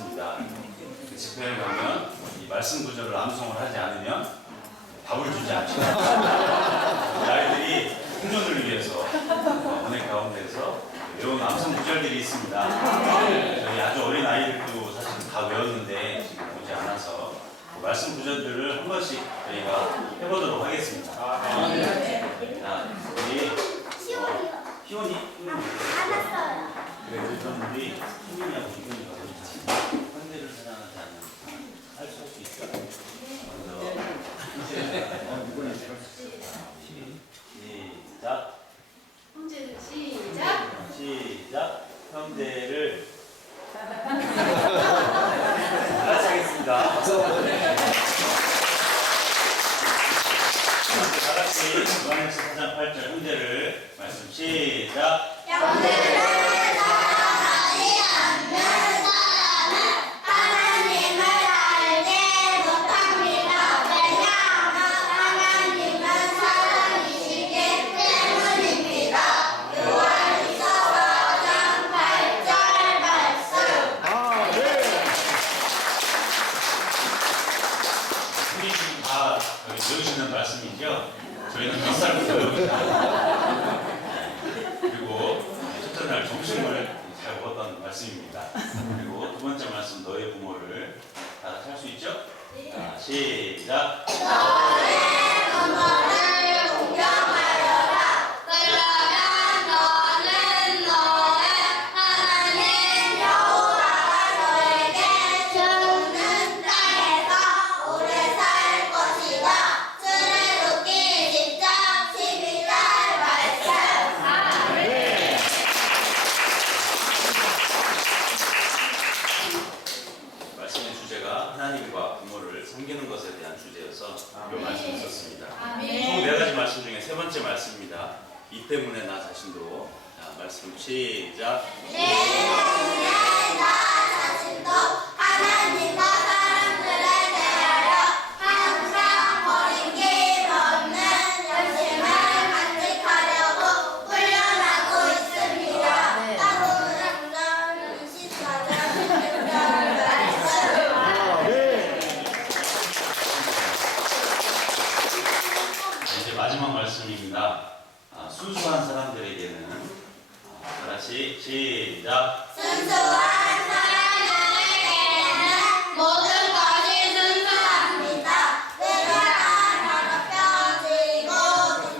있습니다. 그 집회에 가면 이 말씀 구절을 암송을 하지 않으면 밥을 주지 않습니다. 아이들이 생존을 위해서 은혜 가운데서 외운 암송 구절들이 있습니다. 저희 아주 어린 아이들도 사실 다 외웠는데 지금 오지 않아서 그 말씀 구절들을 한 번씩 저희가 해보도록 하겠습니다. 자, 우리 희원이? 알았어요. 그래, 그럼 우리 희민이하고 이건이가 현대를 사랑하지 않는 할 수 있어? 먼저 시작. 형제들 시작. 시작. 현대를 같이 하겠습니다. 다 같이 요한일서 4장 8절 현대를 말씀 시작. 형제를 사랑하지 않는 사람은 하나님을 알지 못합니다. 왜냐하면 하나님은 사랑이시기 때문입니다. 요한일서 4장 8절 말씀. 흔히 다 외우시는 말씀이죠. 저희는 몇 살부터 외웁니다. 그리고 첫째 날 점심을 잘 먹었던 말씀입니다. 그리고 두 번째 말씀 너의 부모를 다 같이 할 수 있죠? 자, 시작. 너의 부모를 공경하여라. 그러면 너는 너의 하나님 여호와가 너에게 주는 땅에서 오래 살 것이다. 출애굽기 10장 12절 말씀. 말씀의 주제가 하나님과 부모를 섬기는 것에 대한 주제여서 이 말씀이 있었습니다. 총 4가지 말씀 중에 세 번째 말씀입니다. 이 때문에 나 자신도. 자, 말씀 시작. 나 자신도 하나님과 사람들에 대하여 항상 버림기 없는 열심을 간직하려고 훈련하고 있습니다. 사도행전 24장 16절 말씀. 이제 마지막 말씀입니다. 순수한 사람들에게는 다 같이 시작. 순수한 사람들에게는 모든 것이 순수합니다. 때로는 더럽혀지고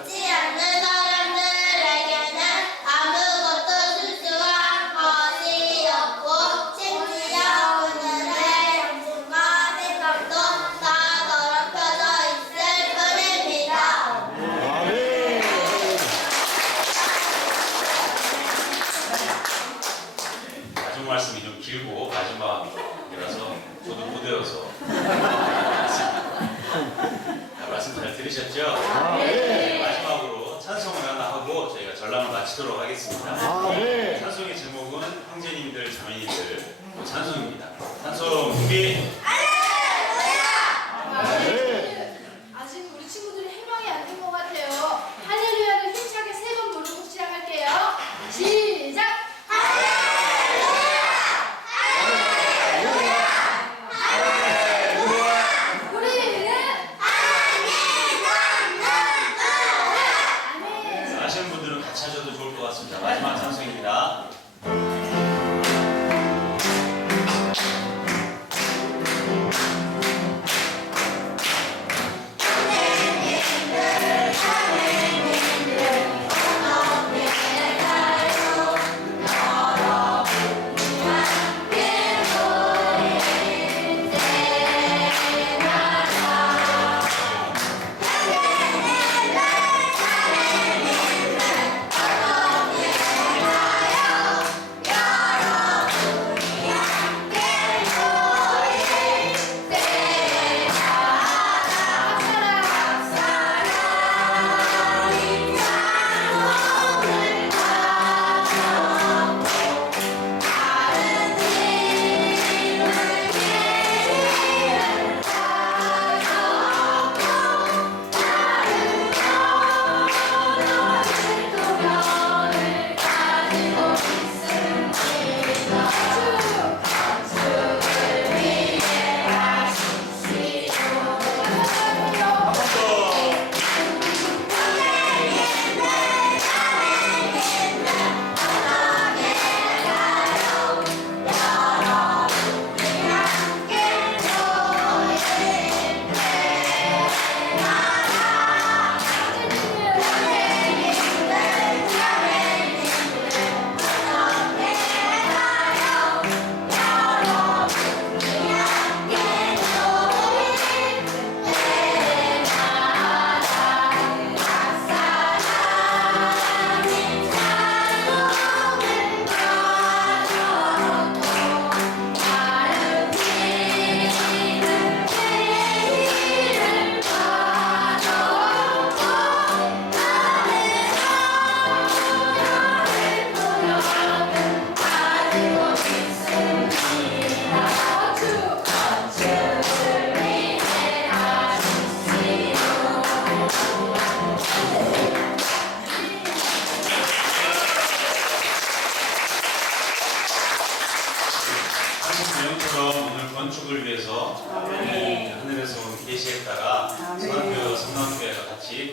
듣지 않는 사람들에게는 아무것도 순수한 것이 없고 심지어 오늘의 영신과 생각도 다 더럽혀져 있을 뿐입니다. 마지막 말씀이 좀 길고 마지막이라서 저도 못 외워서 자, 말씀 잘 들으셨죠? 마지막으로 찬송을 하나 하고 저희가 전람을 마치도록 하겠습니다. 찬송의 제목은 형제님들 자매님들 찬송입니다. 찬송 준비. 아직 우리 친구들이 해방이 안 된 것 같아요. 할렐루야를 힘차게 3번 부르고 시작할게요. 시작! 우리는 아멘. 아시는 분들은 같이 하셔도 좋을 것 같습니다. 마지막 찬송입니다.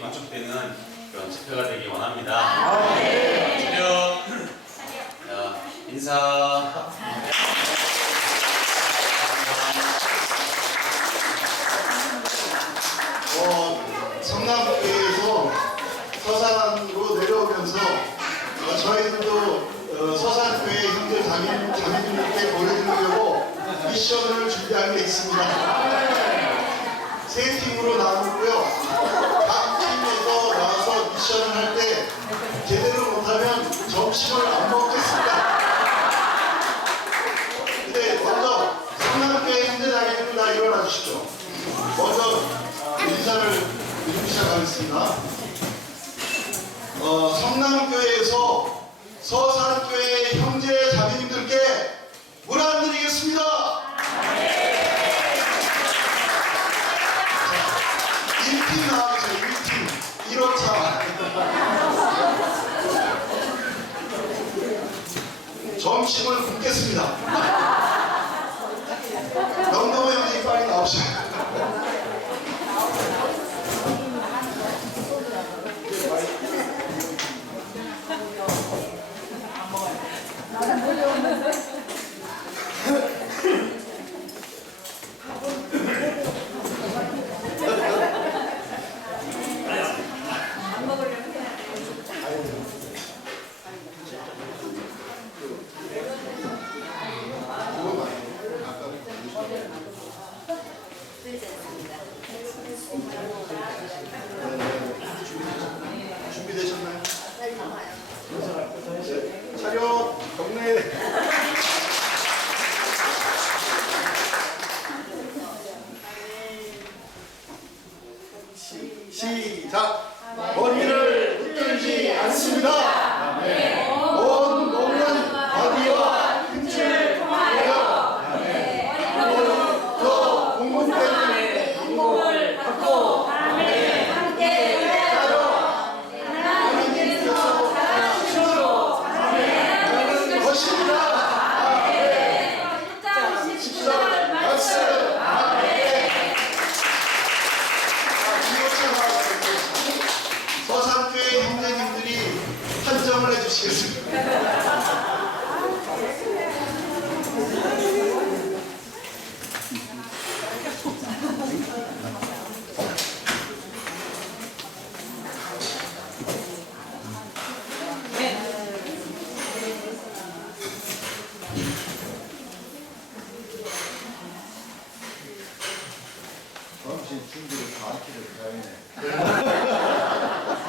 경축되는 그런 집회가 되기 원합니다. 차렷. 자, 인사. 성남교회에서 서산으로 내려오면서 저희들도 서산교회 형제 자매들께 보여드리려고 미션을 준비한 게 있습니다. 세 팀으로 나누고요. 각 팀에서 나와서 미션을 할 때 제대로 못하면 점심을 안 먹겠습니다. 근데 먼저 성남교회 형제 자매들 다 일어나 주시죠. 먼저 인사를 드리기 시작하겠습니다. 성남교회에서 서산교회 형제 자매님들께 문안 드리겠습니다. 1팀 나와주세요. 1팀 1호차 점심을 굶겠습니다. 영동호 형님 빨리 나오시죠. 준비되셨나요? 차렷 경례. 시작. 머리를 흔들지 않습니다. 온 몸은 바디와 힘줄 통하여 또 공공 때문에 공공을 받고 함께 따로 하나님께서 사랑하시므로 하는 것입니다. 10절 말씀. 서산교회 형제님들이 판정을 해주시겠습니다.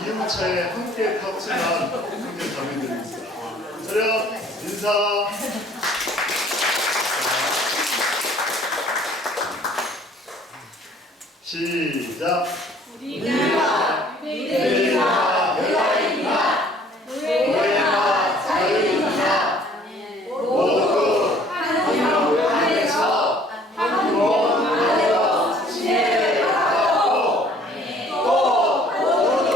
이음차에 함께 탑승한 형제 자매들입니다. 차렷 인사. 시작. 우리가 여자이나 노예가 자유이나 모두 한 영 안에서 한 몸 안에서 지혜를 받고 또 모두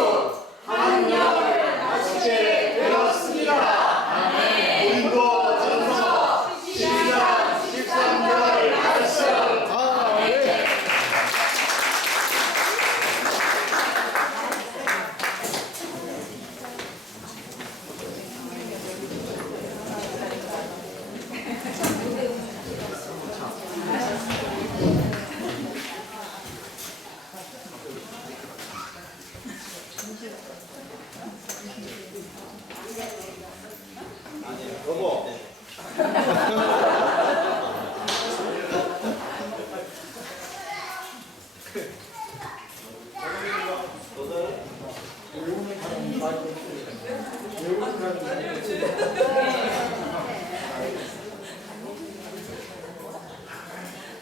한 영을 가지게 되었습니다. 고린도전서 12장 13절 말씀. 여보.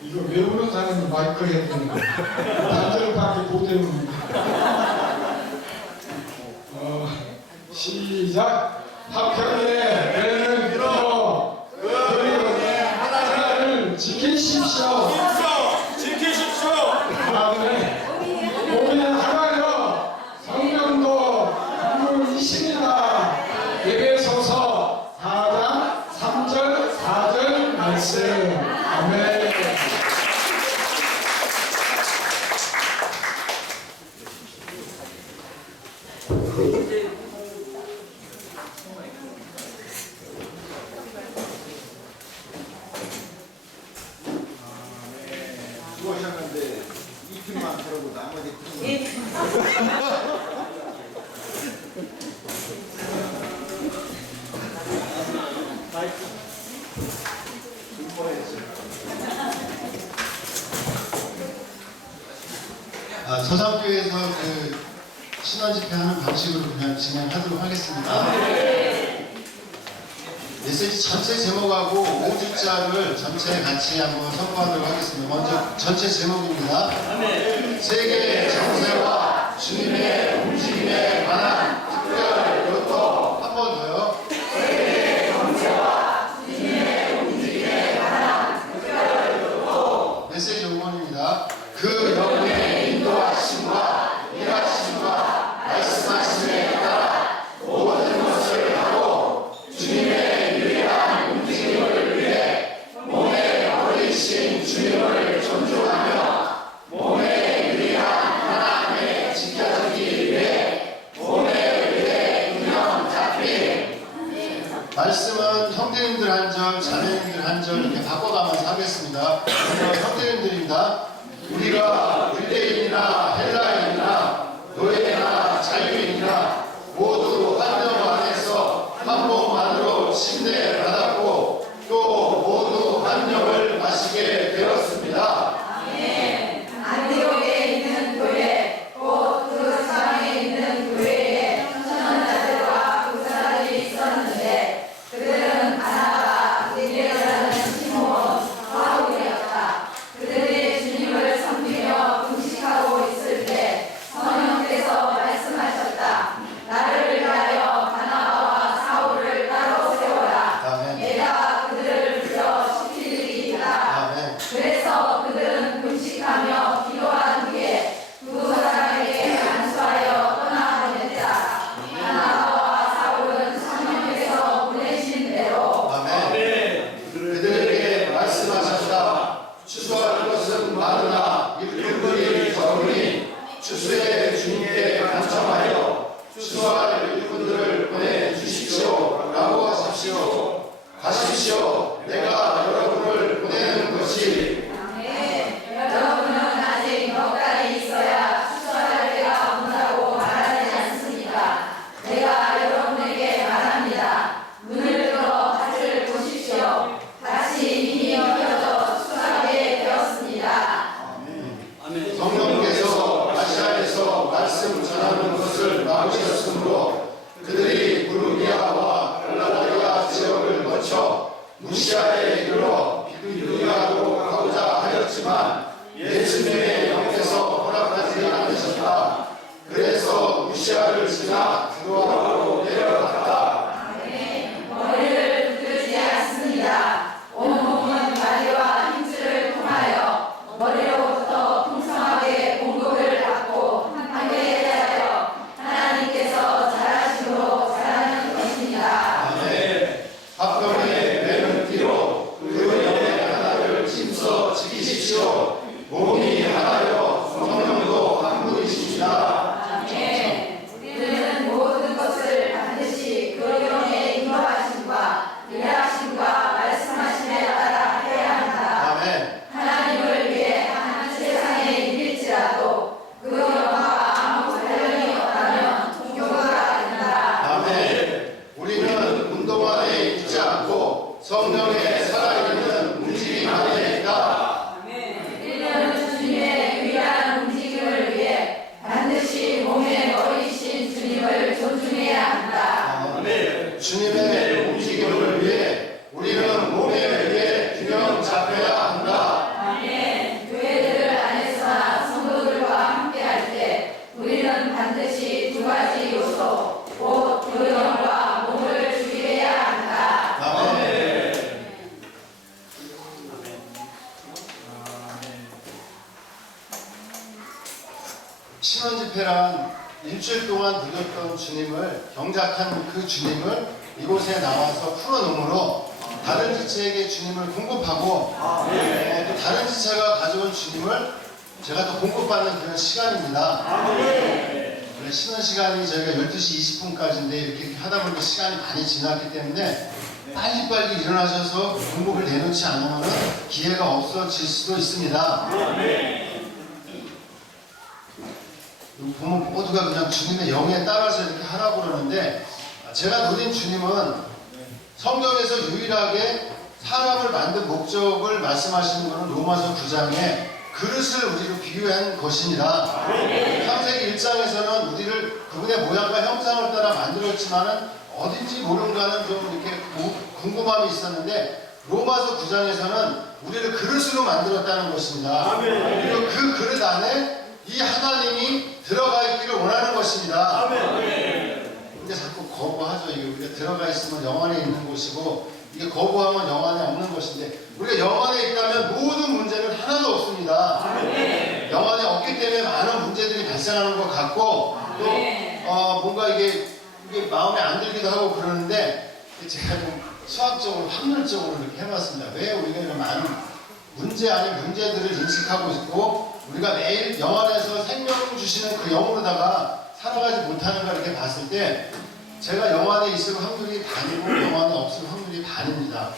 이거 외우는 사람이 마이크를 해야 되는 거야. 단절밖에 못 외우는 시작. 합평의 배는 밀어 하나를 지키십시오. 다음에 몸에 하나여 성령도 한물이십니다. 예배 서서 4장 3절 4절 말씀. 아멘. 수고하셨는데 이 팀만 그러고 나머지 서산교회에서 그 신원 집회하는 방식으로 그냥 진행하도록 하겠습니다. 메시지 전체 제목하고 5주자를 전체 같이 한번 선포하도록 하겠습니다. 먼저 전체 제목입니다. 세계 정세와 주님의 움직임에 관한 특별 요토. 한 번 더요. 세계 정세와 주님의 움직임에 관한 특별 요토. 메시지 5번입니다. 그 영의 인도하심과 일하심과 말씀하심에 따라 모든 것을 하고 주님의 유일한 움직임을 위해 몸에 어리신 주님을 존중하며 몸에 유일한 하나님에 지켜지기 위해 몸에 의해 균형 잡힌 말씀은 형제님들 한 절, 자매님들 한 절 이렇게 바꿔가면서 하겠습니다. 먼저 형제님들입니다. 우리가 유대인이나 헬라인이나 노예나 자유인이나 모두 한 명 안에서 한 몸 안으로 침례받았고 또 모두 한 명을 마시게 되었습니다. 안디옥에 있는 교회, 곧 그 지방에 있는 교회에 선언자들과 교사들이 있었는데 그들은 바나바, 니게라는 시몬, 바울이었다. 그들이 주님을 섬기며 금식하고 있을 때 성령께서 말씀하셨다. 나를 위하여 바나바와 사울을 따로 세워라. 아멘. 내가 그들을 불러 시킬 일이 있다. 아멘. 그래서 그들은 금식하며 기도한 뒤에 두 사람에게 안수하여 떠나보냈다. 바나바와 사울은 성령께서 보내신 대로 아멘. 그들에게 말씀하셨다. 추수할 것은 많으나 일꾼 분이 적으니 추수의 주님께 간청하여 추수할 일꾼들을 보내주십시오 라고 하십시오. 가십시오. 내가 여러분을 보내는 것이 여러분은 아직 몇 달이 있어야 추수할 때가 온다고 말하지 않습니까? 내가 여러분에게 말합니다. 눈을 들어 밭을 보십시오. 밭이 이미 펴져 추수하게 되었습니다. 성령께서 아시아에서 말씀 전하는 것을 막으셨으므로 그들이 부르기아와 갈라디아 지역을 거쳐 무시아에 이르러 비두니아로 가고자 하였지만 예수님의 영께서 허락하지 않으셨다. 그래서 무시아를 지나 드로아로 내려갔다. 머리를 두르지 않습니다. 온몸은 마디와 힘줄을 통하여 머리로부터 풍성하게 공급을 받고 함께 하여 하나님께서 잘하심으로 잘하는 것입니다. 합병의 매는 뒤로 그 영의 하나를 힘써 지키십시오. 몸이 하나여 성령도 한 분이십니다. 우리는 모든 것을 반드시 그 영의 인도하심과 일하심과 말씀하심에 따라 해야 한다. 아멘. 하나님을 위해 한 세상에 이길지라도 그 영과 아무 관련이 없다면 종교가 된다. 아멘. 우리는 운동 안에 있지 않고 성령의 살아있는 움직임 안에 있다. 우리는 주님의 유일한 움직임을 위해 반드시 몸에 머리이신 주님을 존중해야 한다. 주님의 움직임을 위해 우리는 몸에 의해 균형 잡혀야 한다. 교회들 안에서나 성도들과 함께할 때 우리는 반드시 두 가지 요소, 곧 그 영과 몸을 주의해야 한다. 아멘. 신원 집회란 일주일 동안 누렸던 주님을 경작한 그 주님을 이곳에 나와서 풀어놓으므로 다른 지체에게 주님을 공급하고 또 다른 지체가 가져온 주님을 제가 또 공급받는 그런 시간입니다. 쉬는 시간이 저희가 12시 20분까지인데 이렇게 하다 보니까 시간이 많이 지났기 때문에 빨리빨리 일어나셔서 공복을 내놓지 않으면 기회가 없어질 수도 있습니다. 보면 모두가 그냥 주님의 영에 따라서 이렇게 하라고 그러는데, 제가 누린 주님은 성경에서 유일하게 사람을 만든 목적을 말씀하시는 것은 로마서 9장에 그릇을 우리로 비유한 것입니다. 창세기 1장에서는 우리를 그분의 모양과 형상을 따라 만들었지만은 어딘지 모른가는 좀 이렇게 궁금함이 있었는데, 로마서 9장에서는 우리를 그릇으로 만들었다는 것입니다. 그리고 그 그릇 안에 이 하나님이 들어가 있기를 원하는 것입니다. 우리가 자꾸 거부하죠. 이게 우리가 들어가 있으면 영 안에 있는 곳이고, 이게 거부하면 영 안에 없는 것인데, 우리가 영 안에 있다면 모든 문제는 하나도 없습니다. 영 안에 없기 때문에 많은 문제들이 발생하는 것 같고, 또 뭔가 이게 마음에 안 들기도 하고 그러는데, 제가 좀 수학적으로 확률적으로 이렇게 해봤습니다. 왜 우리가 이런 많은 문제 아닌 문제들을 인식하고 있고, 우리가 매일 영 안에서 생명 주시는 그 영으로다가 살아가지 못하는가 이렇게 봤을 때, 제가 영 안에 있을 확률이 반이고 영 안에 없을 확률이 반입니다.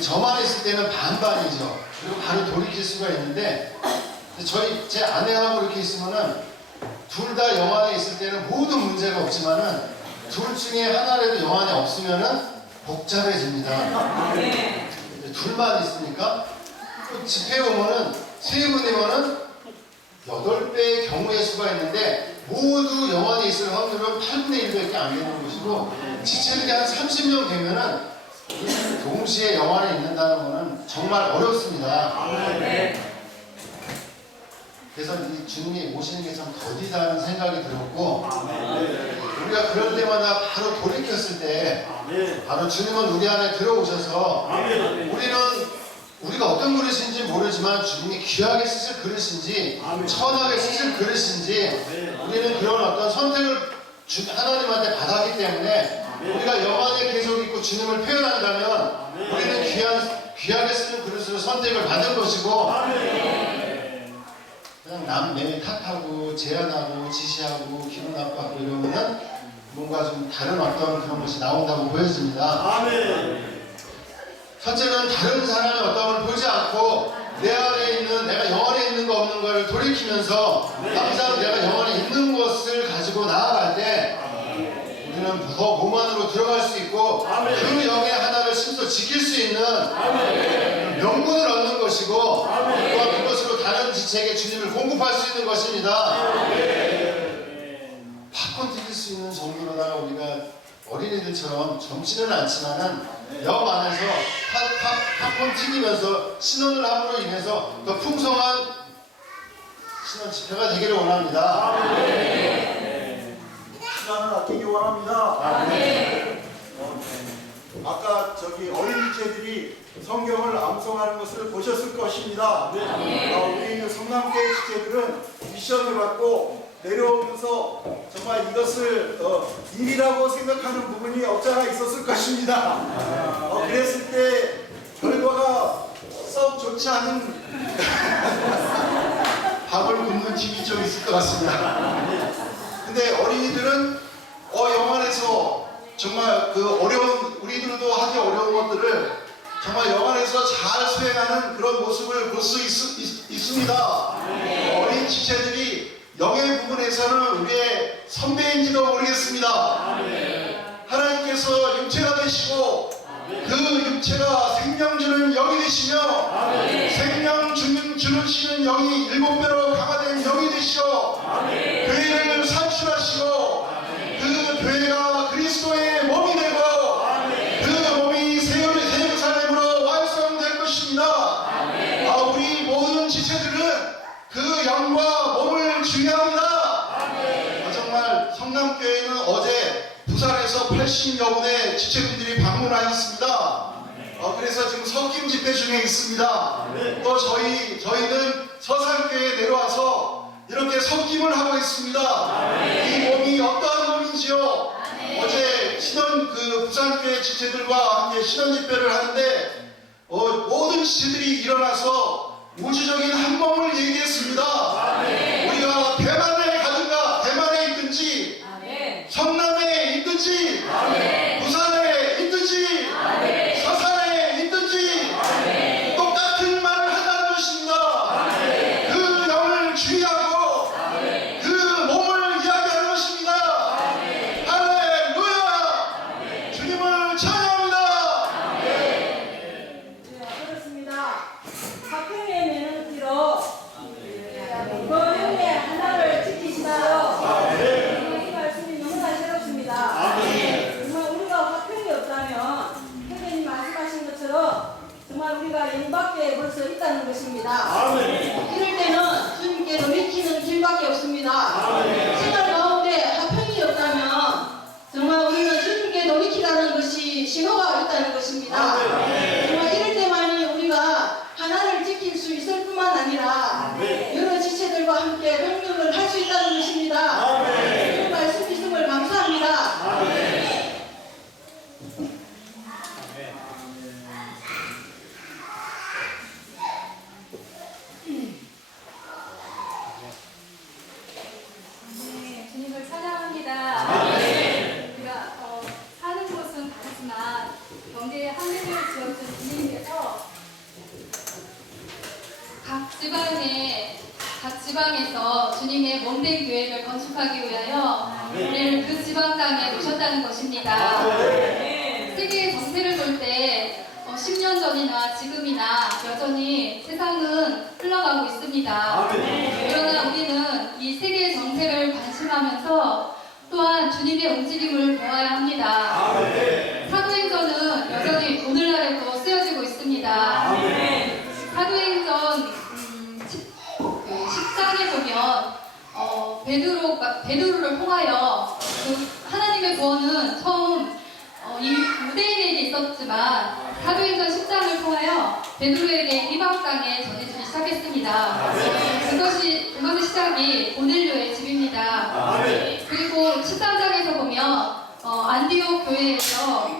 저만 있을 때는 반반이죠. 그리고 바로 돌이킬 수가 있는데, 제 아내하고 이렇게 있으면은 둘 다 영 안에 있을 때는 모든 문제가 없지만은 둘 중에 하나라도 영 안에 없으면은 복잡해집니다. 둘만 있으니까 또 집회에 오면은 세 분이면은 8배의 경우의 수가 있는데, 모두 영 안에 있을 확률은 8분의 1밖에 안 되는 것이고, 지체들이 한 30명 되면은 동시에 영 안에 있는다는 것은 정말 어렵습니다. 그래서 이 주님이 오시는 게 참 더디다는 생각이 들었고, 우리가 그럴 때마다 바로 돌이켰을 때 바로 주님은 우리 안에 들어오셔서, 우리가 어떤 그릇인지 모르지만 주님이 귀하게 쓰실 그릇인지 천하게 쓰실 그릇인지 우리는 그런 어떤 선택을 하나님한테 받았기 때문에, 우리가 영 안에 계속 있고 주님을 표현한다면 우리는 귀하게 쓰는 그릇으로 선택을 받은 것이고, 그냥 남 매일 탓하고 제안하고 지시하고 기분 나빠하고 이러면은 뭔가 좀 다른 어떤 그런 것이 나온다고 보여집니다. 첫째는 다른 사람의 어떤 걸 보지 않고 내 안에 있는, 내가 영 안에 있는 거 없는 거를 돌이키면서 항상 내가 영 안에 있는 것을 가지고 나아갈 때 우리는 더 몸 안으로 들어갈 수 있고, 그 영의 하나를 심도 지킬 수 있는 명분을 얻는 것이고, 또한 그것으로 다른 지체에게 주님을 공급할 수 있는 것입니다. 팝콘 튀길 수 있는 정도로다가 우리가 어린이들처럼 젊지는 않지만은 영 안에서 팝콘 튀기면서 신혼을 함으로 인해서 더 풍성한 신혼 집회가 되기를 원합니다. 시간을 아끼기 원합니다. 아까 어린 지체들이 성경을 암송하는 것을 보셨을 것입니다. 우리 성남교회 지체들은 미션을 받고 내려오면서 정말 이것을 일이라고 생각하는 부분이 없잖아 있었을 것입니다. 그랬을 때 결과가 썩 좋지 않은 밥을 굶는 팀이 좀 있을 것 같습니다. 근데 어린이들은 영 안에서 정말 그 어려운, 우리들도 하기 어려운 것들을 정말 영 안에서 잘 수행하는 그런 모습을 볼 수 있습니다. 어린 지체들이 영의 부분에서는 우리의 선배인지도 모르겠습니다. 하나님께서 육체가 되시고 그 육체가 생명 주는 영이 되시며, 생명 주시는 영이 7배로 강화된 영이 되시고, 교회를 산출하시고, 그 교회가 그리스도의 몸이 되고, 그 몸이 새 예루살렘으로 완성될 것입니다. 우리 모든 지체들은 그 영과 몸을 중요합니다. 정말 성남교회는 어제 부산에서 80여 분의 지체분들이 방문하셨습니다. 그래서 지금 석김 집회 중에 있습니다. 또 저희는 서산교회에 내려와서 이렇게 석김을 하고 있습니다. 이 몸이 어떠한 몸인지요? 어제 부산교회 지체들과 함께 신원 집회를 하는데 모든 지체들이 일어나서 우주적인 한 몸을 얘기했습니다. 우리가 대만에 가든가 대만에 건축하기 위하여 우리를 그 지방 땅에 놓으셨다는 것입니다. 세계의 정세를 볼 때 10년 전이나 지금이나 여전히 세상은 흘러가고 있습니다. 그러나 우리는 이 세계의 정세를 관심하면서 또한 주님의 움직임을 보아야 합니다. 사도행전은 여전히 오늘날에도 쓰여지고 있습니다. 사도행전 10장에 보면 베드로를 통하여 그 하나님의 구원은 처음 이 유대인에게 있었지만 사도행전 10장을 통하여 베드로에게 이방 땅에 전해지기 시작했습니다. 그것의 시작이 고넬료의 집입니다. 그리고 13장에서 보면 안디옥 교회에서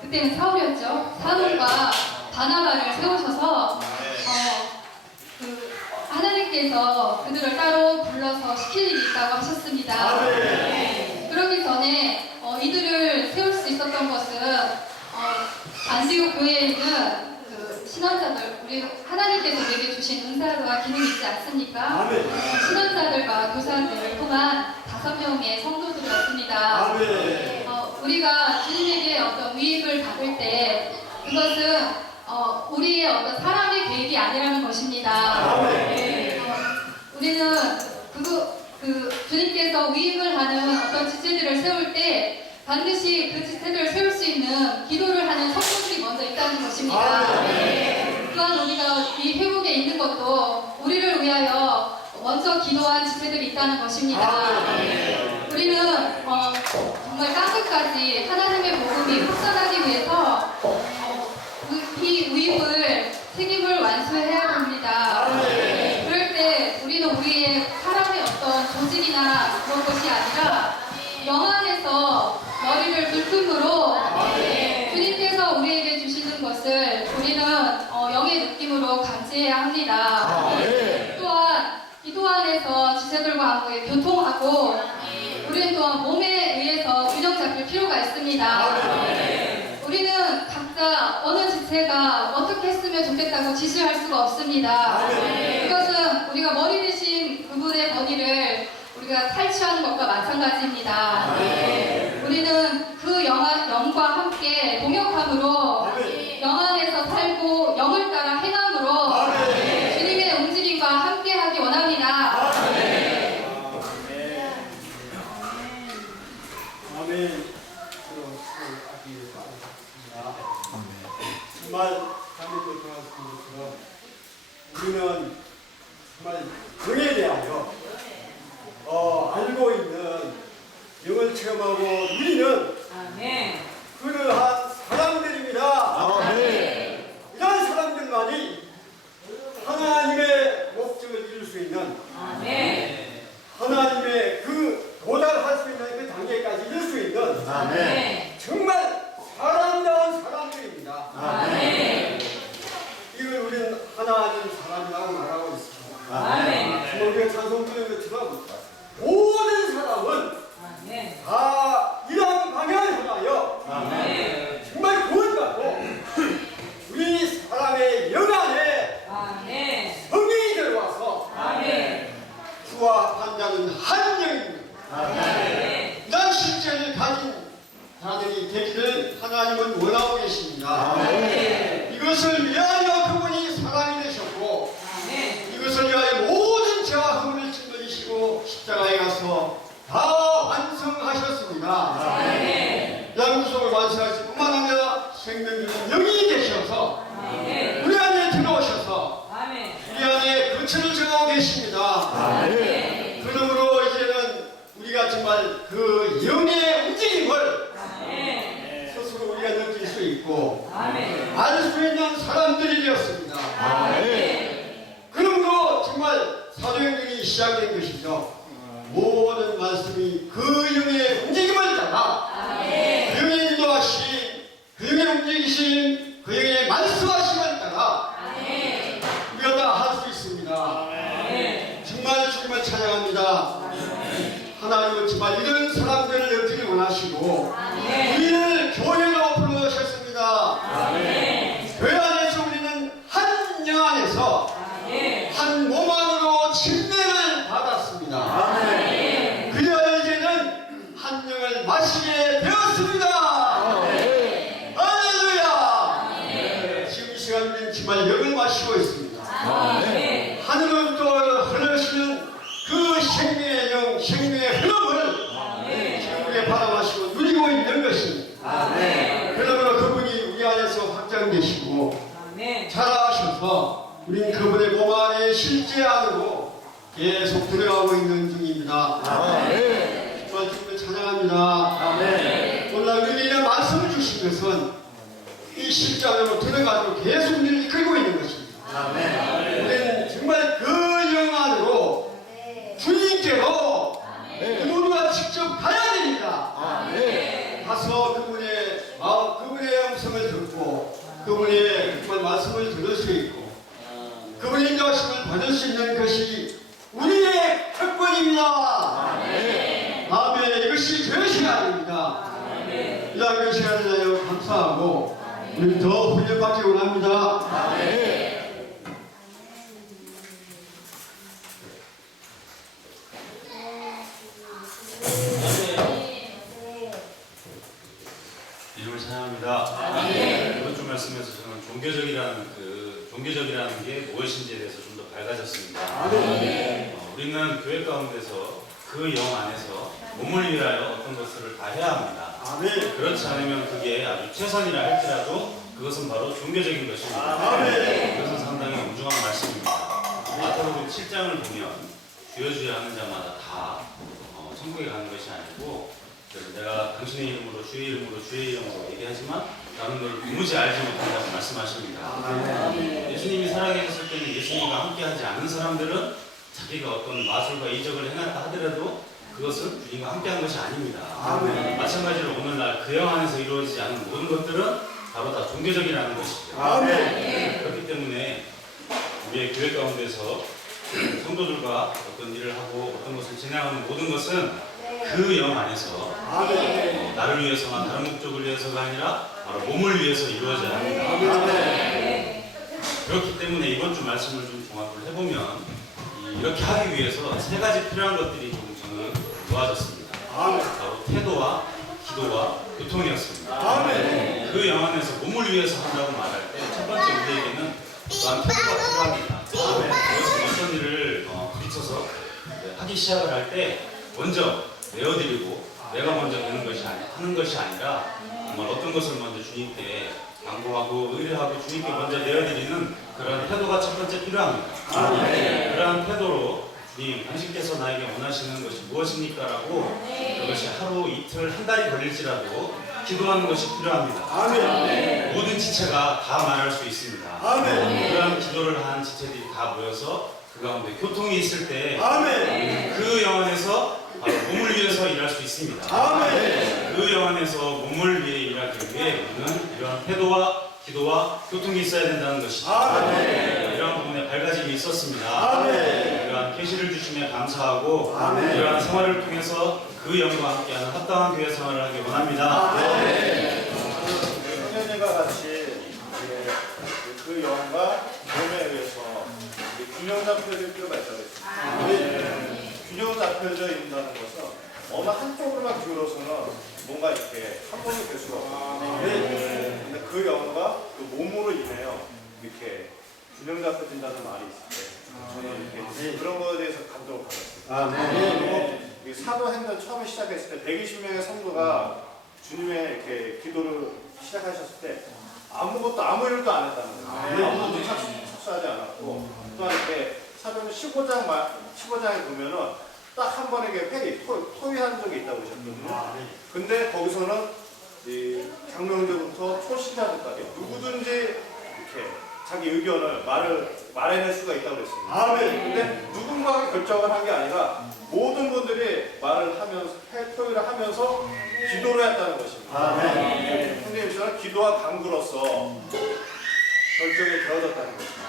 그때는 사울이었죠. 사울과 바나바를 세우셔서 하나님께서 그들을 따로 불러서 시킬 일이 있다고 하셨습니다. 그러기 전에 이들을 세울 수 있었던 것은 안디옥 교회에 있는 그 신원자들, 우리 하나님께서 우리에게 주신 은사와 기능이 있지 않습니까? 신원자들과 교사들을 통한 5명의 성도들이었습니다. 우리가 주님에게 어떤 위임을 받을 때 그것은 우리의 어떤 사람의 계획이 아니라는 것입니다. 우리는 주님께서 위임을 하는 어떤 지체들을 세울 때 반드시 그 지체들을 세울 수 있는 기도를 하는 성도들이 먼저 있다는 것입니다. 또한 우리가 이 회복에 있는 것도 우리를 위하여 먼저 기도한 지체들이 있다는 것입니다. 우리는 정말 땅끝까지 하나님의 복음이 확산하기 위해서 이 위임을 책임을 완수해야 됩니다. 그럴 때 우리는 우리의 사람의 어떤 조직이나 그런 것이 아니라 영 안에서 머리를 불품으로 주님께서 우리에게 주시는 것을 우리는 영의 느낌으로 감지해야 합니다. 또한 기도 안에서 지체들과 함께 교통하고 우리는 또한 몸에 의해서 균형 잡힐 필요가 있습니다. 우리는 각자 어느 지체가 어떻게 했으면 좋겠다고 지시할 수가 없습니다. 그것은 우리가 머리 대신 그분의 권위를 우리가 탈취하는 것과 마찬가지입니다. 우리는 그 영과 함께 동역함으로 영 안에서 살고 영을 따라 행함으로 주님의 움직임과 함께하기 원합니다. 정말 장로님 말씀인 것처럼 우리는 정말 영에 대하여 알고 있는 영을 체험하고 누리는 그러한 사람들입니다. 이런 사람들만이 하나님의 목적을 이룰 수 있는 하나님의 그 도달할 수 있는 그 단계까지 이룰 수 있는 정말 사람다운 사람들입니다. 이걸 우리는 하나님 사람이라고 말하고 있습니다. 우리가 찬송 드리는 것처럼 모든 사람은 다 이런 방향을 향하여 정말 구원받고 우리 사람의 영 안에 성령이 들어와서 주와 판자는 한 영입니다. 이런 실제를 가진 자들이 되기를 하나님은 원하고 계십니다. 이것을 위하여 그분이 사람이 되셨고 이것을 위하여 모든 죄와 흠을 짊어지시고 십자가에 가서 다 완성하셨습니다. 양구속을 완성하실 뿐만 아니라 생명 주는 영이 되셔서 우리 안에 들어오셔서 우리 안에 거처를 정하고 계십니다. 그러므로 이제는 우리가 정말 그 영의 움직임을 스스로 우리가 느낄 수 있고 알 수 있는 사람들이 되었습니다. 그러므로 정말 사도행전이 시작된 것이죠. 모든 말씀이 그 영의 움직임을 따라 그 영의 인도하심, 그 영의 움직이심, 그 영의 말씀하심을 따라 우리가 다 할 수 있습니다. 정말 주님을 찬양합니다. 하나님은 정말 이런 사람들을 얻기를 원하시고 우리를 교회로 불러주셨습니다. 교회 안에서 우리는 한 영 안에서 한 몸 안으로 침례를 받았습니다. 우린 그분의 몸 안에 실제 안으로 계속 들어가고 있는 중입니다. 또한 주님을 찬양합니다. 오늘 우리에게 말씀을 주신 것은 이 실제 안으로 들어가도록 계속 우리를 이끌고 있는 것입니다. 우리는 정말 그 영 안으로 주님께로 모두가 직접 가야 됩니다. 가서 그분의 음성을 듣고 그분의 정말 말씀을 들을 수 있고 그분의 인도하심을 받을 수 있는 것이 우리의 특권입니다. 아멘. 이것이 저의 시간입니다. 이런 시간을 위하여 감사하고 우리 더 훈련받기 원합니다. 이름을 찬양합니다. 이번 주 말씀에서 저는 종교적이라는 게 무엇인지에 대해서 좀 더 밝아졌습니다. 우리는 교회 가운데서 그 영 안에서 몸을 위하여 어떤 것을 다 해야 합니다. 그렇지 않으면 그게 아주 최선이라 할지라도 그것은 바로 종교적인 것입니다. 그것은 상당히 엄중한 말씀입니다. 마태복음 7장을 보면 주여 하는 자마다 다 천국에 가는 것이 아니고, 그래서 내가 당신의 이름으로 주의 이름으로 얘기하지만 나는 너를 도무지 알지 못한다고 말씀하십니다. 예수님이 살아계셨을 때는 예수님과 함께하지 않은 사람들은 자기가 어떤 마술과 이적을 행했다 하더라도 그것은 주님과 함께한 것이 아닙니다. 마찬가지로 오늘날 그 영 안에서 이루어지지 않은 모든 것들은 바로 다 종교적이라는 것이죠. 그렇기 때문에 우리의 교회 가운데서 성도들과 어떤 일을 하고 어떤 것을 진행하는 모든 것은 그 영 안에서 나를 위해서나 다른 목적을 위해서가 아니라 바로 몸을 위해서 이루어져야 합니다. 그렇기 때문에 이번 주 말씀을 좀 종합을 해보면 이렇게 하기 위해서 세 가지 필요한 것들이 좀 저는 모아졌습니다. 바로 태도와 기도와 교통이었습니다. 그 영 안에서 몸을 위해서 한다고 말할 때 첫 번째 우리에게는 또한 태도가 필요합니다. 그것은 어떤 일을 부딪혀서 하기 시작을 할 때 먼저 내어드리고 내가 먼저 하는 것이 아니라 정말 어떤 것을 먼저 주님께 강구하고 의뢰하고 주님께 먼저 내어드리는 그런 태도가 첫 번째 필요합니다. 그러한 태도로 주님, 당신께서 나에게 원하시는 것이 무엇입니까? 라고 그것이 하루, 이틀, 한 달이 걸릴지라도 기도하는 것이 필요합니다. 모든 지체가 다 말할 수 있습니다. 그러한 기도를 한 지체들이 다 모여서 그 가운데 교통이 있을 때 그 영 안에서 바로 몸을 위해서 일할 수 있습니다. 그 영 안에서 몸을 위해 일하기 위해 우리는 이러한 태도와 기도와 교통이 있어야 된다는 것이죠. 이러한 부분에 밝아짐이 있었습니다. 이러한 계시를 주시며 감사하고 이러한 생활을 통해서 그 영과 함께하는 합당한 교회 생활을 하기 원합니다. 선생님과 같이 그 영과 몸에 의해서 균형 잡혀질 필요가 있다고 했습니다. 균형 잡혀져 있다는 것은 어느 한쪽으로만 기울어서는 뭔가 이렇게 한 번이 될 수가 없어요. 근데 그 영과 그 몸으로 인해요 이렇게 균형 잡혀진다는 말이 있을 때 저는 이렇게 그런 거에 대해서 감동을 받았습니다. 그리고 사도행전 처음에 시작했을 때 120명의 성도가 주님의 이렇게 기도를 시작하셨을 때 아무 일도 안 했다는 거예요. 아무도 착수하지 않았고 또한 이렇게 사도행전 15장에 보면은 딱 한 번에 토의한 적이 있다고 그러셨거든요. 근데 거기서는 이 장로님들부터 초신자들까지 누구든지 이렇게 자기 의견을 말해낼 수가 있다고 그랬습니다. 근데 누군가가 결정을 한 게 아니라 모든 분들이 말을 하면서 토의를 하면서 기도를 했다는 것입니다. 형님처럼 기도와 강구로서 결정이 되어졌다는 것입니다.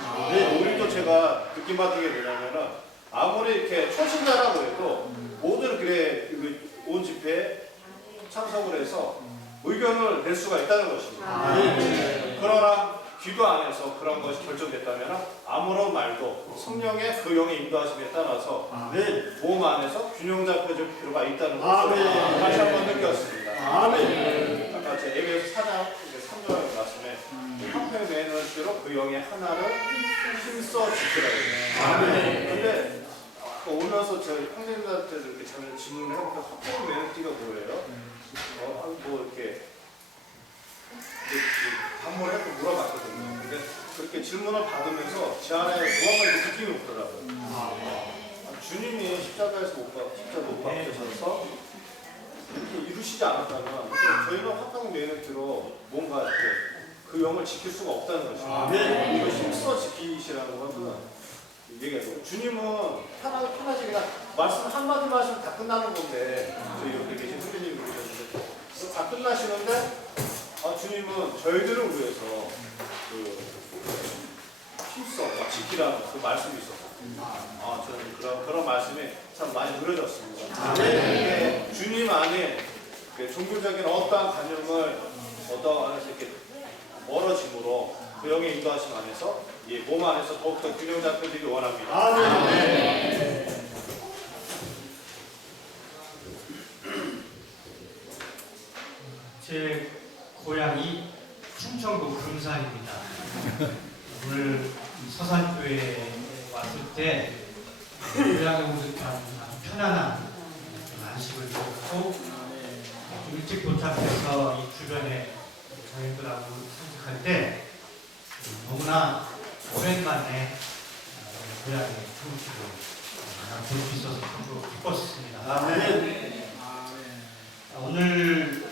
오늘도 제가 느낌 받은 게 뭐냐면은 아무리 이렇게 초신자라고 해도 모든 온 집회에 참석을 해서 의견을 낼 수가 있다는 것입니다. 그러나 기도 안에서 그런 것이 결정됐다면 아무런 말도 성령의 그 영의 인도하심에 따라서 몸 안에서 균형 잡혀질 필요가 있다는 것을 다시 한번 느꼈습니다. 아까 제 에베소 4장 3절 말씀에 한평 매는 대로 그 영의 하나를 힘써 지키라고 했습니다. 근데 오면서 저희 형님들한테 이렇게 질문을 해보니까 한평 매는 띠가 뭐예요? 뭐 이렇게 반문을 해서 물어봤거든요. 근데 그렇게 질문을 받으면서 제 안에 무언가 느낌이 오더라고요. 주님이 십자가에서 못 박히셔서 이렇게 이루시지 않았다면 저희는 화평 내내 들어 뭔가 이렇게 그 영을 지킬 수가 없다는 것입니다. 이걸 힘써 지키시라는 것은 얘기해요. 주님은 편하게 그냥 말씀 한마디만 하시면 다 끝나는 건데 저희 옆에 계신 선배님이 그러셨는데 다 끝나시는데 주님은 저희들을 위해서 힘써 지키라는 그 말씀이 있어서 저는 그런 말씀이 참 많이 느려졌습니다. 네. 주님 안에 종교적인 어떠한 관념을 안에서 이렇게 멀어짐으로 그 영의 인도하심 안에서 이 몸 안에서 더욱더 균형 잡혀지기 원합니다. 제 고향이 충청도 금산입니다. 오늘 서산교회에 왔을 때 고향에 온 듯한 편안한 안식을 주었고 좀 일찍 도착해서 이 주변에 저희들하고 산책할 때 너무나 오랜만에 고향의 풍수를 볼 수 있어서 참으로 기뻤습니다. 오늘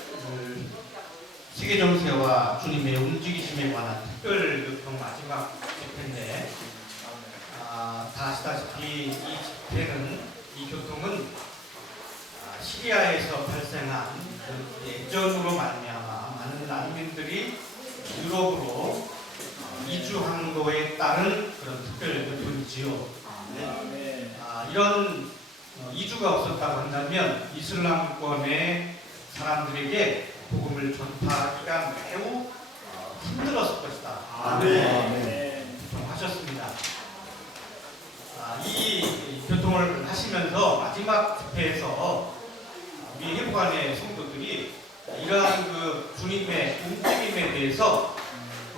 세계 정세와 주님의 움직이심에 관한 특별 교통 마지막 집회인데 다 아시다시피 이 집회는 이 교통은 시리아에서 발생한 그 내전으로 말미암아 많은 난민들이 유럽으로 이주 항로에 따른 그런 특별 교통이지요. 이런 이주가 없었다고 한다면 이슬람권의 사람들에게 복음을 전파하기가 매우 힘들었을 것이다. 하셨습니다. 이 교통을 하시면서 마지막 집회에서 우리 회복안의 성도들이 이러한 그 주님의 움직임에 대해서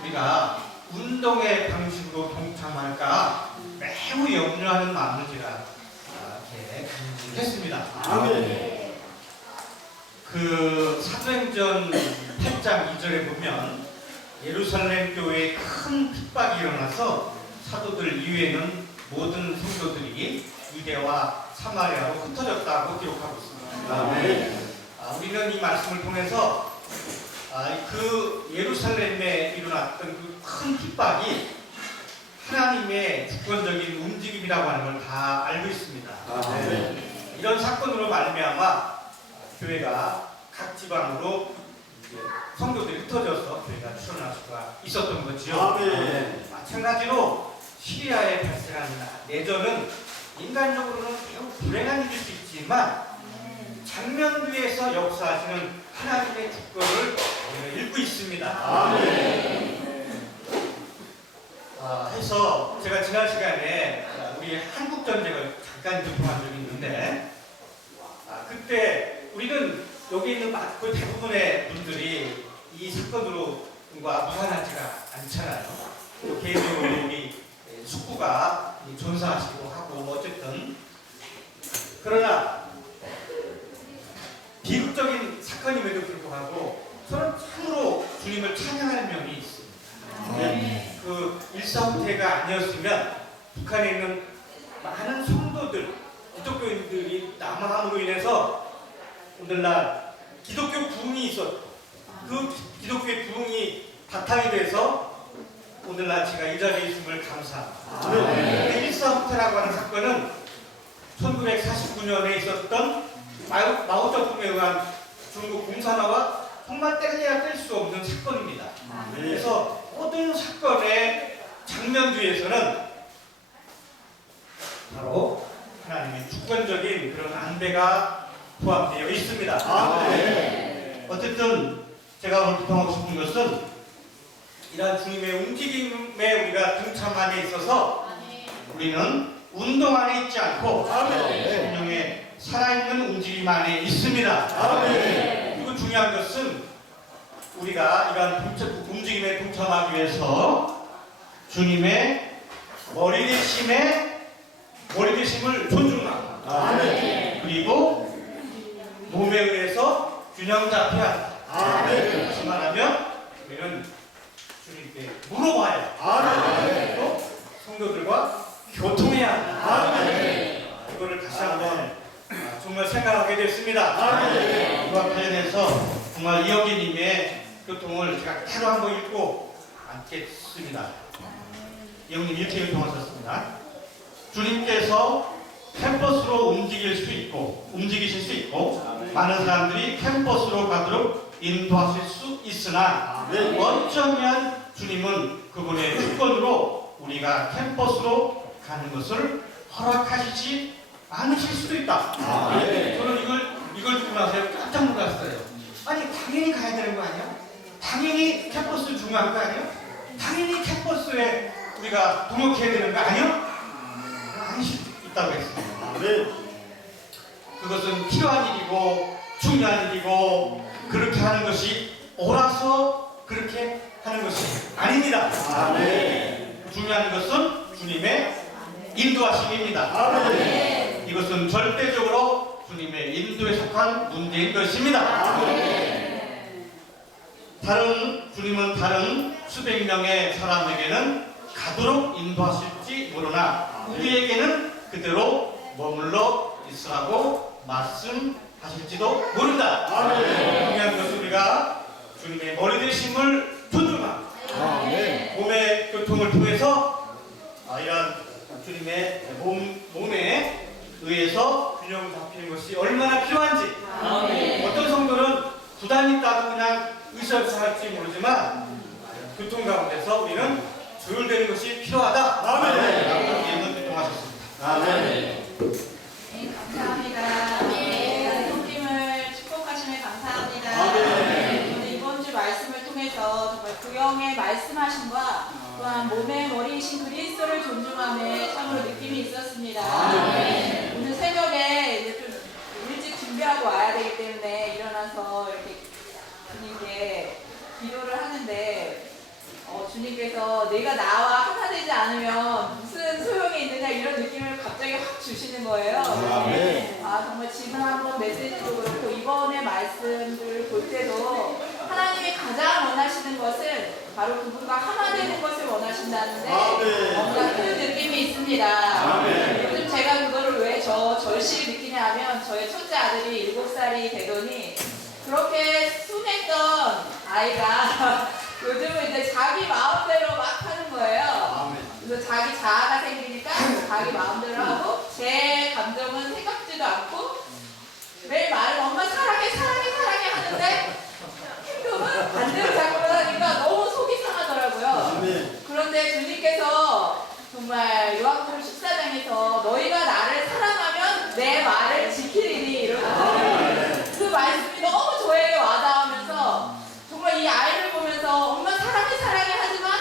우리가 운동의 방식으로 동참할까 매우 염려하는 마음을 제가 이렇게 했습니다. 그 사도행전 8장 2절에 보면 예루살렘 교회에 큰 핍박이 일어나서 사도들 이외에는 모든 성도들이 유대와 사마리아로 흩어졌다고 기록하고 있습니다. 우리는 이 말씀을 통해서 그 예루살렘에 일어났던 그 큰 핍박이 하나님의 주권적인 움직임이라고 하는 걸 다 알고 있습니다. 이런 사건으로 말미암아 교회가 각 지방으로 성도들이 흩어져서 교회가 출현할 수가 있었던 거지요. 마찬가지로 시리아에 발생한 내전은 인간적으로는 매우 불행한 일일 수 있지만 장면 위에서 역사하시는 하나님의 주권을 읽고 있습니다. 해서 제가 지난 시간에 우리 한국 전쟁을 잠깐 교통한 적이 있는데 그때 우리는 여기 있는 그 대부분의 분들이 이 사건으로 무관하지가 않잖아요. 또 개인적으로 우리 숙부가 전사하시고 하고 어쨌든 그러나 비극적인 사건임에도 불구하고 저는 참으로 주님을 찬양하는 면이 있습니다. 그 일사후퇴가 아니었으면 북한에 있는 많은 성도들, 기독교인들이 남함으로 인해서 오늘날 기독교 부흥이 있었고 그 기독교의 부흥이 바탕이 돼서 오늘날 제가 이 자리에 있음을 감사합니다. 일사후퇴라고 하는 사건은 1949년에 있었던 마오쩌둥에 의한 중국 공산화와 정말 뗄래야 뗄 수 없는 사건입니다. 그래서 모든 사건의 장면 뒤에서는 바로 하나님의 주권적인 그런 안배가 포함되어 있습니다. 어쨌든 제가 오늘 부탁하고 싶은 것은 이러한 주님의 움직임에 우리가 동참함에 있어서 우리는 운동 안에 있지 않고 성령의 살아있는 움직임 안에 있습니다. 그리고 중요한 것은 우리가 이러한 움직임에 동참하기 위해서 주님의 머리 되심을 존중하고 그리고 몸에 의해서 균형 잡혀야 한다. 다시 말하면 우리는 주님께 물어봐야 또 성도들과 교통해야 한다. 이거를 다시 한번 정말 생각하게 됐습니다. 이와 관련해서 정말 이영기님의 교통을 제가 그대로 한번 읽고 앉겠습니다. 이영님 이렇게 교통하셨습니다. 주님께서 캠퍼스로 움직이실 수 있고 많은 사람들이 캠퍼스로 가도록 인도하실 수 있으나 어쩌면 주님은 그분의 주권으로 우리가 캠퍼스로 가는 것을 허락하시지 않으실 수도 있다. 저는 이걸 듣고 나서 깜짝 놀랐어요. 아니 당연히 가야 되는 거 아니야? 당연히 캠퍼스 중요한 거 아니야? 당연히 캠퍼스에 우리가 동역해야 되는 거 아니야? 아닐 수 있다고 했습니다. 그것은 필요한 일이고 중요한 일이고 그렇게 하는 것이 옳아서 그렇게 하는 것이 아닙니다. 중요한 것은 주님의 인도하심입니다. 이것은 절대적으로 주님의 인도에 속한 문제인 것입니다. 주님은 다른 수백 명의 사람에게는 가도록 인도하실지 모르나 우리에게는 그대로 머물러 있으라고 말씀하실지도 모른다. 중요한 것은 우리가 주님의 머리 되심을 존중하고 몸의 교통을 통해서 이런 주님의 몸에 의해서 균형 잡히는 것이 얼마나 필요한지 어떤 성도는 부담이 있다고 그냥 의심없이 할지 모르지만 교통 가운데서 우리는 조율되는 것이 필요하다. 이런 교통하셨습니다. 네, 감사합니다. 성김을 축복하심에 감사합니다. 오늘 이번 주 말씀을 통해서 정말 구영의 말씀하심과 또한 몸의 머리이신 그리스도를 존중함에 참으로 느낌이 있었습니다. 오늘 새벽에 이제 좀 일찍 준비하고 와야 되기 때문에 일어나서 이렇게 주님께 기도를 하는데 주님께서 내가 나와 하나 되지 않으면 무슨 소용이 있느냐 이런 느낌을 갑자기 확 주시는 거예요. 정말 지금 한번 메시지도 그렇고 이번에 말씀들을 볼 때도 하나님이 가장 원하시는 것은 바로 그분과 하나 되는 것을 원하신다는데 뭔가 그 느낌이 있습니다. 요즘 제가 그거를 왜 절실히 느끼냐 하면 저의 첫째 아들이 7살이 되더니 그렇게 순했던 아이가 요즘은 이제 자기 마음대로 막 하는 거예요. 그래서 자기 자아가 생기니까 자기 마음대로 하고 제 감정은 생각지도 않고 매일 말을 엄마 사랑해 하는데 행동은 반대로 자꾸 하니까 너무 속이 상하더라고요. 그런데 주님께서 정말 요한복음 14장에서 너희가 나를 사랑하면 내 말을 지키리니 이러는데 그 말씀이 너무 저에게 와닿으면서 정말 이 아이를 보면서 엄마 사랑해 하지만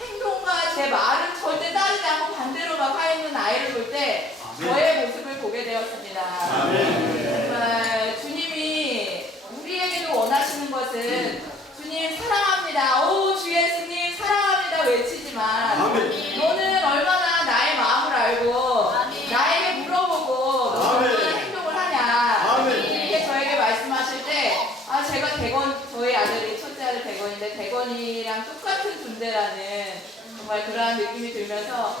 행동과 제 말은 절대 따르지 않고 반대로 막 하는 아이를 볼 때 저의 모습을 보게 되었습니다. 정말 주님이 우리에게도 원하시는 것은 주님 사랑합니다. 오 주 예수님 사랑합니다 외치지만 너는 얼마나 나의 마음을 알고 나에게 물어보고 너는 얼마나 행동을 하냐 이렇게 저에게 말씀하실 때 제가 저희 아들이 첫째 아들 대건인데 대건이랑 똑같은 존재라는 정말 그러한 느낌이 들면서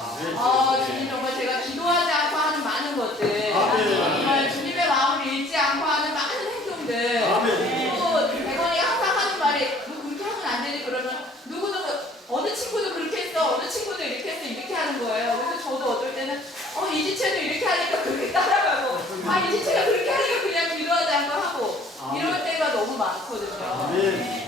주님 정말 제가 기도하지 않고 하는 많은 것들 정말 주님의 마음을 잃지 않고 하는 많은 행동들 또 대건이가 항상 하는 말이 너 그렇게 하면 안 되지 그러면 누구도 어느 친구도 그렇게 했어 어느 친구도 이렇게 했어 이렇게 하는 거예요. 그래서 저도 어떨 때는 이지채도 이렇게 하니까 그렇게 따라가고 이지채가 그렇게 하니까 그냥 기도하지 않고 하고 이럴 때가 너무 많거든요.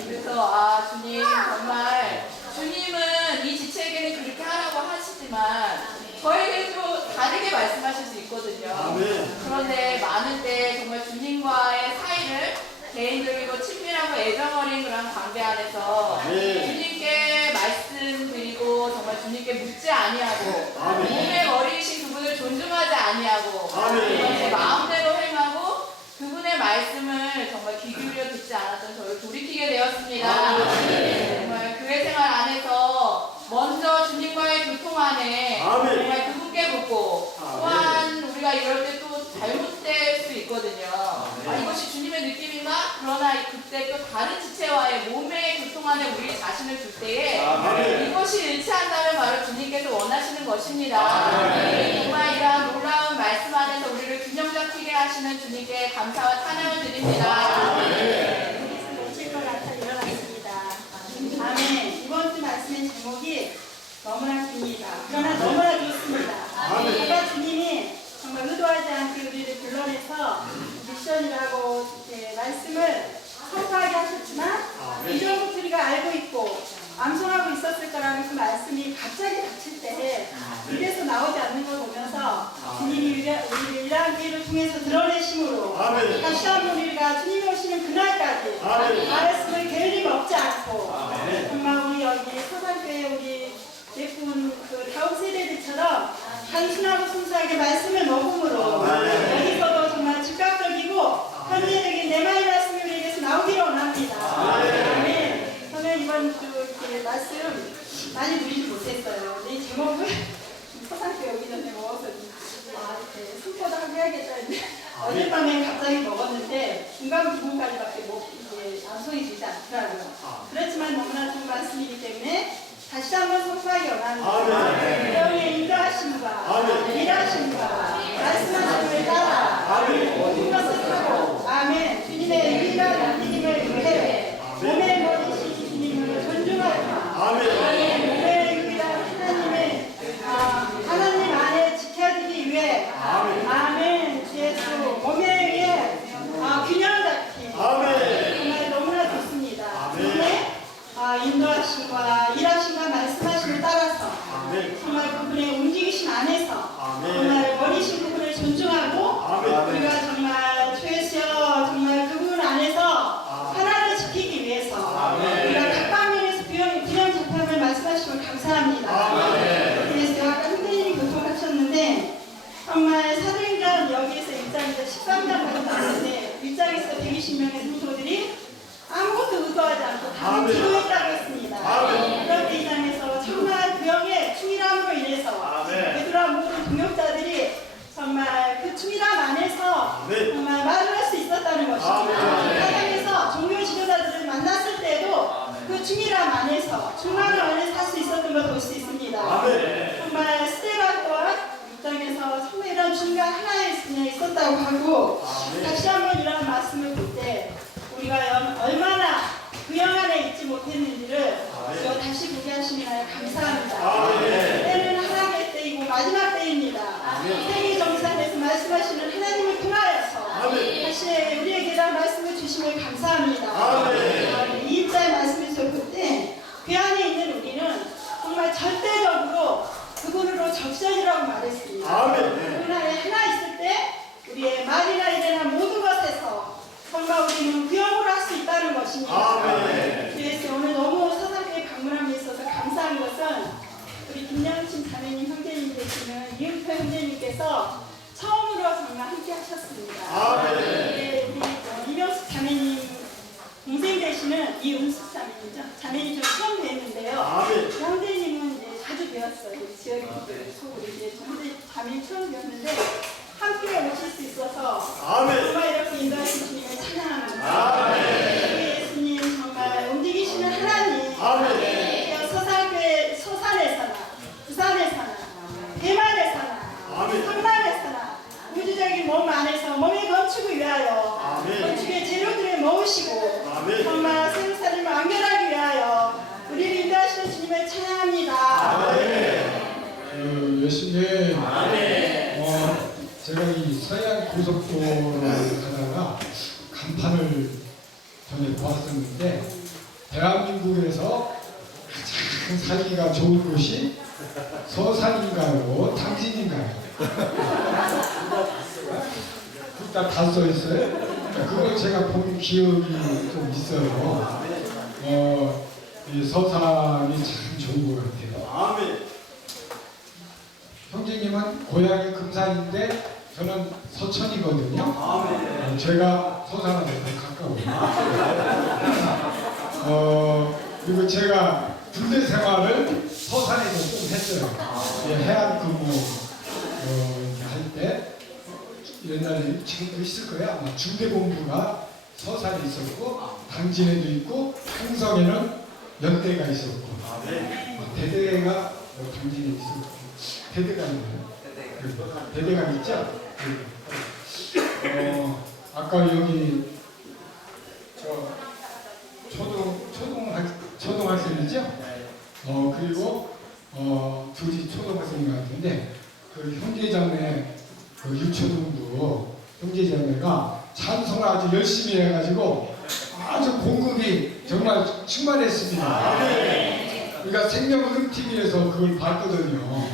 그래서 주님 정말 주님은 이 지체에게는 그렇게 하라고 하시지만 저에게도 다르게 말씀하실 수 있거든요. 그런데 많은 때 정말 주님과의 사이를 개인적이고 친밀하고 애정어린 그런 관계 안에서 주님께 말씀드리고 정말 주님께 묻지 아니하고 몸의 머리이신 그분을 존중하지 아니하고 제 마음대로 행하고 그분의 말씀을 정말 귀 기울여 듣지 않았던 저를 돌이키게 되었습니다. 정말 교회 생활 안에서 먼저 주님과의 교통 안에 정말 그분께 묻고 또한 우리가 이럴 때 또 잘못될 수 있거든요. 이것이 주님의 느낌인가? 그러나 그때 또 다른 지체와의 몸의 교통 안에 우리 자신을 둘 때에 이것이 일치한다면 바로 주님께서 원하시는 것입니다. 정말 이러한 놀라운 말씀 안에서 우리를 균형 잡히게 하시는 주님께 감사와 찬양을 드립니다. 오실 것 같아 일어났습니다. 아멘. 이번 주 말씀의 제목이 너무나 깁니다. 그러나 너무나 좋습니다. 아까 주님이 정말 의도하지 않게 우리를 불러내서 미션이라고 이렇게 말씀을 선포하게 하셨지만 이전부터 우리가 알고 있고 암송하고 있었을 거라는 그 말씀이 갑자기 닥칠 때 입에서 나오지 않는 걸 보면서 주님이 우리를 이러한 기회를 통해서 드러내심으로 다시 한번 우리가 주님이 오시는 그날까지 말씀을 게을리 먹지 않고 정말 우리 여기 서산교회 우리 예쁜 그 다음 세대들처럼 단순하고 순수하게 말씀을 먹음으로 여기서도 정말 즉각적이고 현재적인 내 마음의 말씀이 우리에게서 나오기를 원합니다. 아멘. 저는 이번 주 이렇게 말씀 많이 누리지 못했어요. 이 제목을 서산교회 오기 전에 먹어서 이렇게 승포도 하고 해야겠다 했는데 어젯밤에 갑자기 먹었는데 중간 부분까지밖에 이제 암송이 되지 않더라고요. 그렇지만 너무나 좋은 말씀이기 때문에 다시 한번 선포하기 원합니다. 영의 인도하심과 일하심과 말씀하심을 따라 모든 것을 하고 아멘. 주님의 유일한 남기님을 위해 몸의 머리신 주님을 존중하며 몸의 유일한 하나님의 하나님 안에 지켜지기 위해 아멘. 예수 몸에 의해 균형 잡힌 정말 너무나 좋습니다. 주님의 인도하심과 일하심과 말씀하심을 따라서 정말 그분의 움직이심 안에서 정말 머리신 그분을 존중하고 우리가 정말 최시여 정말 그분 안에서 하나를 지키기 위해서 우리가 각 방면에서 균형 잡함을 말씀하시면 감사합니다. 그래서 아까 선생님이 교통하셨는데 정말 사도행전 여기에서 1장에서 13장까지 나왔는데 1장에서 120명의 성도들이 아무것도 의도하지 않고 다 기도했다고 했습니다. 그런데 이 장에서 정말 그 영의 충실함으로 인해서 베드로와 모든 동역자들이 정말 그 충실함 안에서 정말 말을 할 수 있었다는 것입니다. 사장에서 종교 지도자들을 만났을 때도 그 충실함 안에서 충만함 안에서 할 수 있었던 걸 볼 수 있습니다. 정말 스테반 또한 이 장에서 정말 이런 중간 하나에 있었다고 하고 다시 한번 이런 말씀을 볼 때 우리가 얼마나 그 영 안에 있지 못했는지를 다시 보게 하시니 감사합니다. 때는 하나님의 때이고 마지막 때입니다. 세계 정상에서 말씀하시는 하나님을 통하여서 다시 우리에게 이런 말씀을 주심을 감사합니다. 이 입자의 말씀에서 볼 때 그 안에 있는 우리는 정말 절대적으로 그분으로 적셔지라고 말했습니다. 그분 안에 하나 있을 때 우리의 말이나 일이나 모든 것에서 정말 우리는 그 영으로 할 수 있다는 것입니다. 그래서 오늘 너무 서산교회 방문함에 있어서 감사한 것은 우리 김영친 자매님 형제님 되시는 이은표 형제님께서 처음으로 정말 함께 하셨습니다. 우리 이명숙 자매님 동생 되시는 이은숙 자매님이죠. 자매님 저 처음 뵀는데요. 형제님은 이제 자주 뵈었어요. 우리 지역에 속으로 이제 형제 자매님 처음 뵀는데 함께 오실 수 있어서 정말 이렇게 인도하신 주님을 찬양합니다. 예수님 정말 움직이시는 하나님 서산교회 서산에서나 부산에서나 대만에서나 성남에서나 우주적인 몸 안에서 몸의 건축을 위하여 건축의 재료들을 모으시고 정말 세상을 완결하기 위하여 우리를 인도하시는 주님을 찬양합니다. 예수님 제가 이 서해안 고속도로를 가다가 간판을 전에 보았었는데 대한민국에서 가장 살기가 좋은 곳이 서산인가요? 당진인가요? 일단 다 써있어요. 그걸 제가 본 기억이 좀 있어요. 이 서산이 참 좋은 것 같아요. 형제님은 고향이 금산인데 저는 서천이거든요. 제가 서산한테 더 가까워요. 그리고 제가 군대 생활을 서산에서 좀 했어요. 해안 근무 할 때 옛날에 지금도 있을 거야. 아마 중대본부가 서산에 있었고 당진에도 있고 항성에는 연대가 있었고 대대가 당진에 있었고 대대가 있나요? 대대가 있죠? 아까 여기 초등학생이죠? 그리고 둘이 초등학생인 것 같은데 그 형제자매 그 유초등부 형제자매가 찬송을 아주 열심히 해가지고 아주 공급이 정말 충만했습니다. 그러니까 생명음TV에서 그걸 봤거든요.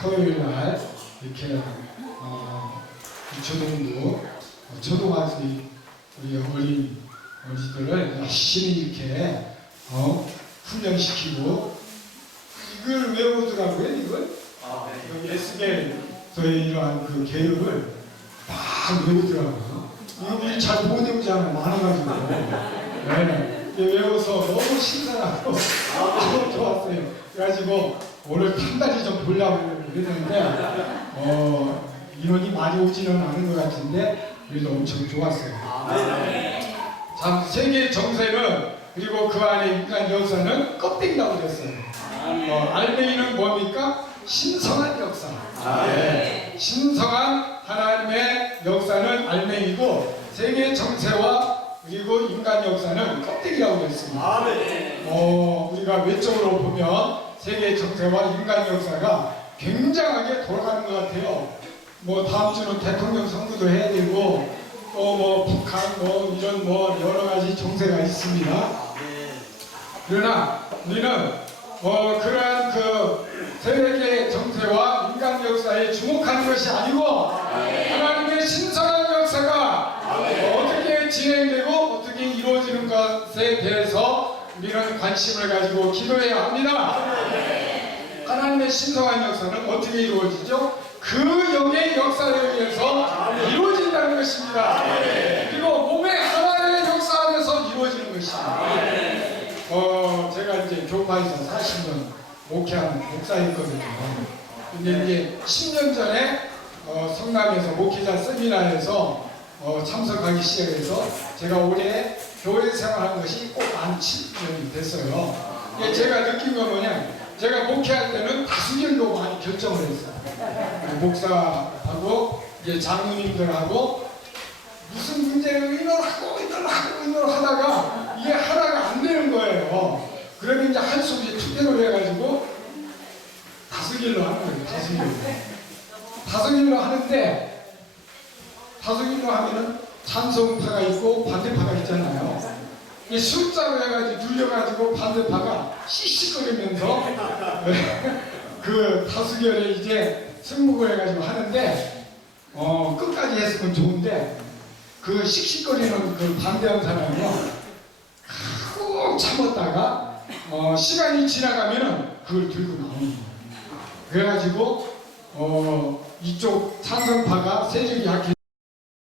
토요일 날 이렇게 유초등부 초등학생 우리 어린이들을 열심히 이렇게 훈련시키고 이걸 외우더라고요. 이걸 예스겔서의 이러한 그 계율을 막 외우더라고요. 이거 우리 잘 못 외우잖아요. 많아가지고 외워서 너무 신선하고 너무 좋았어요. 그래가지고 오늘 한 달이 좀 보려고 그랬는데 인원이 많이 오지는 않은 것 같은데 그래도 엄청 좋았어요. 참 세계 정세는 그리고 그 안에 인간 역사는 껍데기라고 그랬어요. 알맹이는 뭡니까? 신성한 역사. 신성한 하나님의 역사는 알맹이고 세계 정세와 그리고 인간 역사는 껍데기라고 그랬습니다. 우리가 외적으로 보면 세계 정세와 인간 역사가 굉장하게 돌아가는 것 같아요. 뭐 다음 주는 대통령 선거도 해야 되고 또 뭐 북한 이런 여러 가지 정세가 있습니다. 그러나 우리는 그러한 그 세계 정세와 인간 역사에 주목하는 것이 아니고 하나님의 신성한 역사가 어떻게 진행되고 어떻게 이루어지는 것에 대해서 우리는 관심을 가지고 기도해야 합니다. 하나님의 신성한 역사는 어떻게 이루어지죠? 그 영의 역사에 의해서 이루어진다는 것입니다. 그리고 몸의 하나의 역사 안에서 이루어지는 것입니다. 제가 이제 교파에서 40년 목회한 목사였거든요. 근데 이제 10년 전에 성남에서 목회자 세미나에서 참석하기 시작해서 제가 올해 교회 생활한 것이 꼭 만 7년이 됐어요. 제가 느낀 건 뭐냐, 제가 목회할 때는 다수결로 많이 결정을 했어요. 목사하고 이제 장로님들하고 무슨 문제를 의논을 하다가 이게 하나가 안 되는 거예요. 그러면 이제 한숨이 투표를 해가지고 다수결로 하는 거예요. 다수결로 하는데 다수결로 하면은 찬성파가 있고 반대파가 있잖아요. 이 숫자로 해가지고 눌려가지고 반대파가 씩씩거리면서 그 다수결에 이제 승복을 해가지고 하는데 끝까지 했으면 좋은데 그 씩씩거리는 그 반대한 사람이요 꾹 참았다가 시간이 지나가면은 그걸 들고 나오는 거예요. 그래가지고 이쪽 찬성파가 세력이 약해.